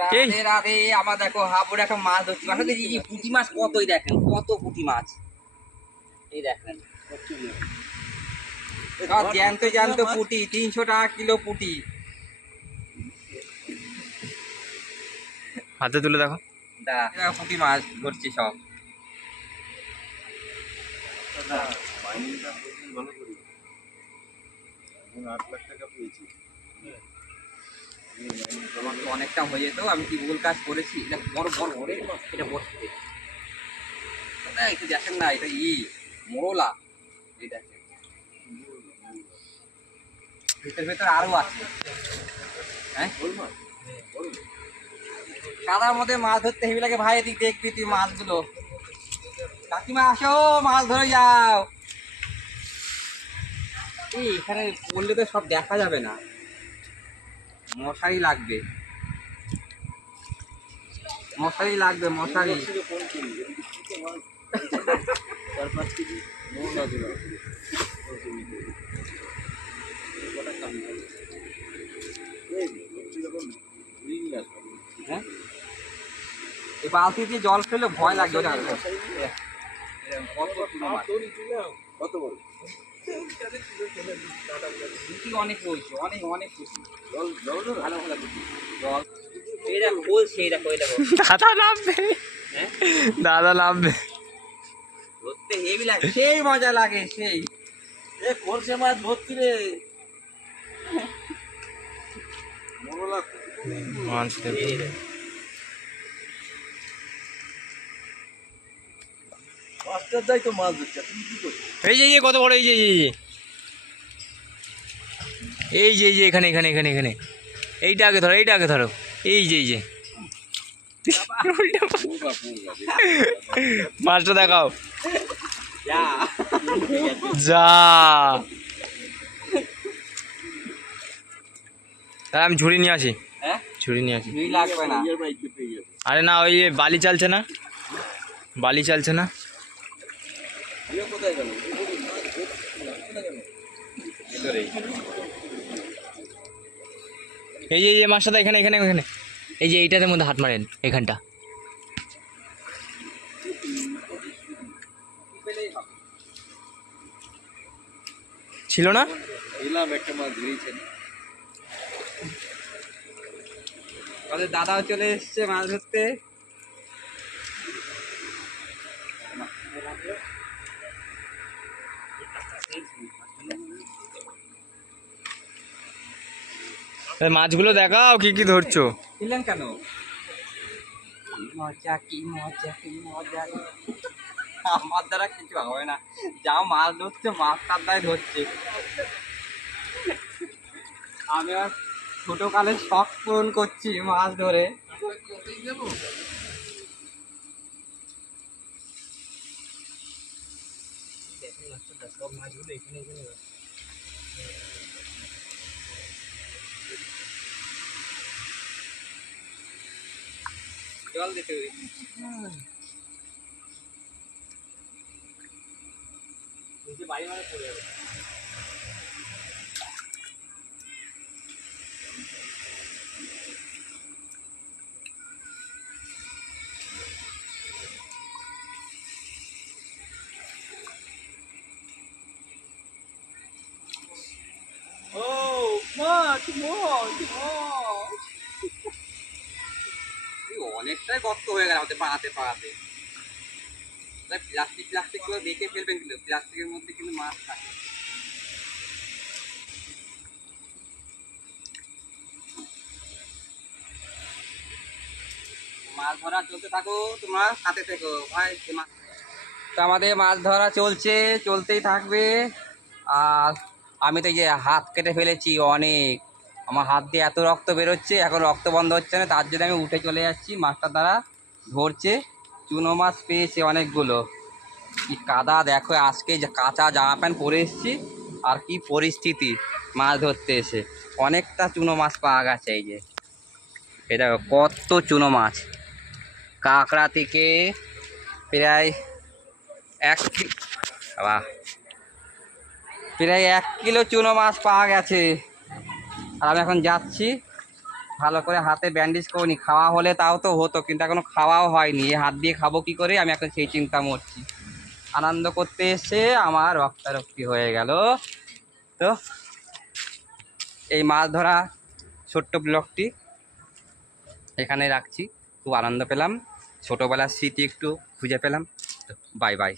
রাধে রাধে। আমার দেখো হাবুড়ে একটা মাছ ধরছি, আসলে এই পুঁটি মাছ কতই দেখেন, কত পুঁটি মাছ এই দেখেন, জ্যান্ত জ্যান্ত পুঁটি, 300 টাকা কিলো পুঁটি। হাতে তুলে দেখো, দেখো পুঁটি মাছ ধরছি সব। অনেকটা হয়ে যেত, আমি কি ভুল কাজ করেছি? এটা বড় বড় বড়, এটা বসছে, একটু দেখেন না, এটা মোরলা, এই দেখেন ভিতর ভিতর আরো আছে। হ্যাঁ, কাদার মধ্যে মাছ ধরতে হেবি লাগে ভাই। এদিক দেখবি তুই মাছগুলো। কাকিমা আসো, মাছ ধরে যাও। এই এখানে পড়লে তো সব দেখা যাবে না, মশারি লাগবে, মশারি লাগবে, মশারি। হ্যাঁ, এই বালতি দিয়ে জল ফেলে ভয় লাগবে ওটা। কত বড় পুঁটি, অনেক রয়েছে, অনেক অনেক পুঁটি, ভালো ভালো পুঁটি। জল এই দেখো বলছে, এই দেখো, এই দেখো দাদা নামবে, হ্যাঁ দাদা নামবে। ধরতে হেভি লাগে, সেই মজা লাগে সেই। এ করছে মাছ ধরছি রে, এই যে কত বড়, এই যে এই যে এখানে এখানে এখানে এখানে, এইটা আগে ধরো, এইটা আগে ধরো, এই যে মাছটা দেখাও, যা তাহলে আমি ঝুড়ি নিয়ে আসি, ঝুড়ি নিয়ে আসি। লাগবে না, আরে না, ওই বালি চালছে না, বালি চালছে না। এই যে মাছটা এখানে এখানে এখানে, এই যে এইটাতে মধ্যে হাত মারেন, এখানটা ছিল না। একটা মাছ ধরেছেন, আমাদের দাদাও চলে এসছে মাছ ধরতে। মাছগুলো দেখাও, কি কি ধরছো। ছিলেন কেন? মজা কি মজা, কি মজা, আমার দ্বারা কিছু হবে না, যা মাছ ধরছে মাছ তার দ্বারাই ধরছে। আমি আর ছোটকালে শখ পূরণ করছি মাছ ধরে। সব মাছগুলো এখানে এখানে জল দিতে হবে, বাড়ি মানে পড়ে যাবে। অনেকটাই গর্ত হয়ে গেল আমাদের পাড়াতে পাড়াতে। প্লাস্টিক প্লাস্টিক গুলো দেখে ফেলবেন, কিন্তু প্লাস্টিকের মধ্যে কিন্তু মাছ থাকে। মাছ ধরা চলতে থাকো, তোমার সাথে থেকো ভাই। তো আমাদের মাছ ধরা চলছে, চলতেই থাকবে। আর আমি তো এই যে হাত কেটে ফেলেছি অনেক, আমার হাত দিয়ে এত রক্ত বেরোচ্ছে, এখন রক্ত বন্ধ হচ্ছে না, তার জন্য আমি উঠে চলে যাচ্ছি। মাছটা দ্বারা ধরছে, চুনো মাছ পেয়েছে অনেকগুলো। কি কাদা দেখো, আজকে যে কাঁচা জামা প্যান্ট পরে এসেছি, আর কি পরিস্থিতি মাছ ধরতে এসে। অনেকটা চুনো মাছ পাওয়া গেছে, এই যে এটা কত চুনো মাছ। কাঁকড়া থেকে প্রায় প্রায় 1 কিলো চুনো মাছ পাওয়া গেছে। আর আমি এখন যাচ্ছি ভালো করে হাতে ব্যান্ডেজ করিনি, খাওয়া হলে তাও তো হতো, কিন্তু এখনো খাওয়াও হয়নি। এই হাত দিয়ে খাবো কি করে, আমি এখন সেই চিন্তা মরছি। আনন্দ করতে এসে আমার রক্তারক্তি হয়ে গেল। তো এই মাছ ধরা ছোট্ট ব্লগটি এখানে রাখছি। খুব আনন্দ পেলাম, ছোটোবেলার স্মৃতি একটু খুঁজে পেলাম। তো বাই বাই।